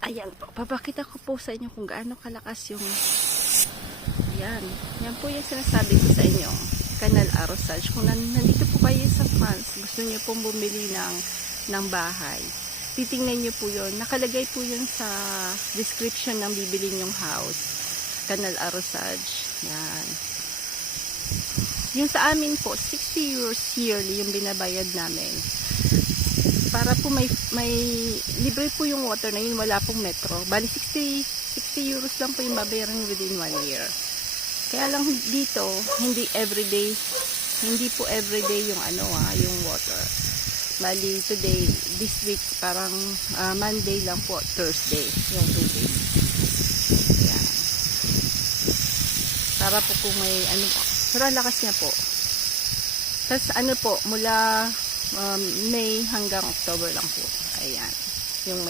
Ayan po, papakita ko po sa inyo kung gaano kalakas yung yan. Yan po yung sinasabi ko sa inyo, Canal Arrosage. Kung nandito po kayo sa France, gusto niyo pong bumili ng bahay, titingnan niyo po yun. Nakalagay po yun sa description ng bibili nyong house. Canal Arrosage. Yan. Yung sa amin po, 60 euros yearly yung binabayad namin. Para po may libre po yung water na yun, wala pong metro. Bali 60 euros lang po yung babayaran within 1 year. Kaya lang dito, hindi po everyday yung yung water. Bali today, this week parang Monday lang po, Thursday, yung 2 days. Yan. Para po kung may pero ang lakas niya po. Tapos po, mula May hanggang October lang po. Ayan. Yung may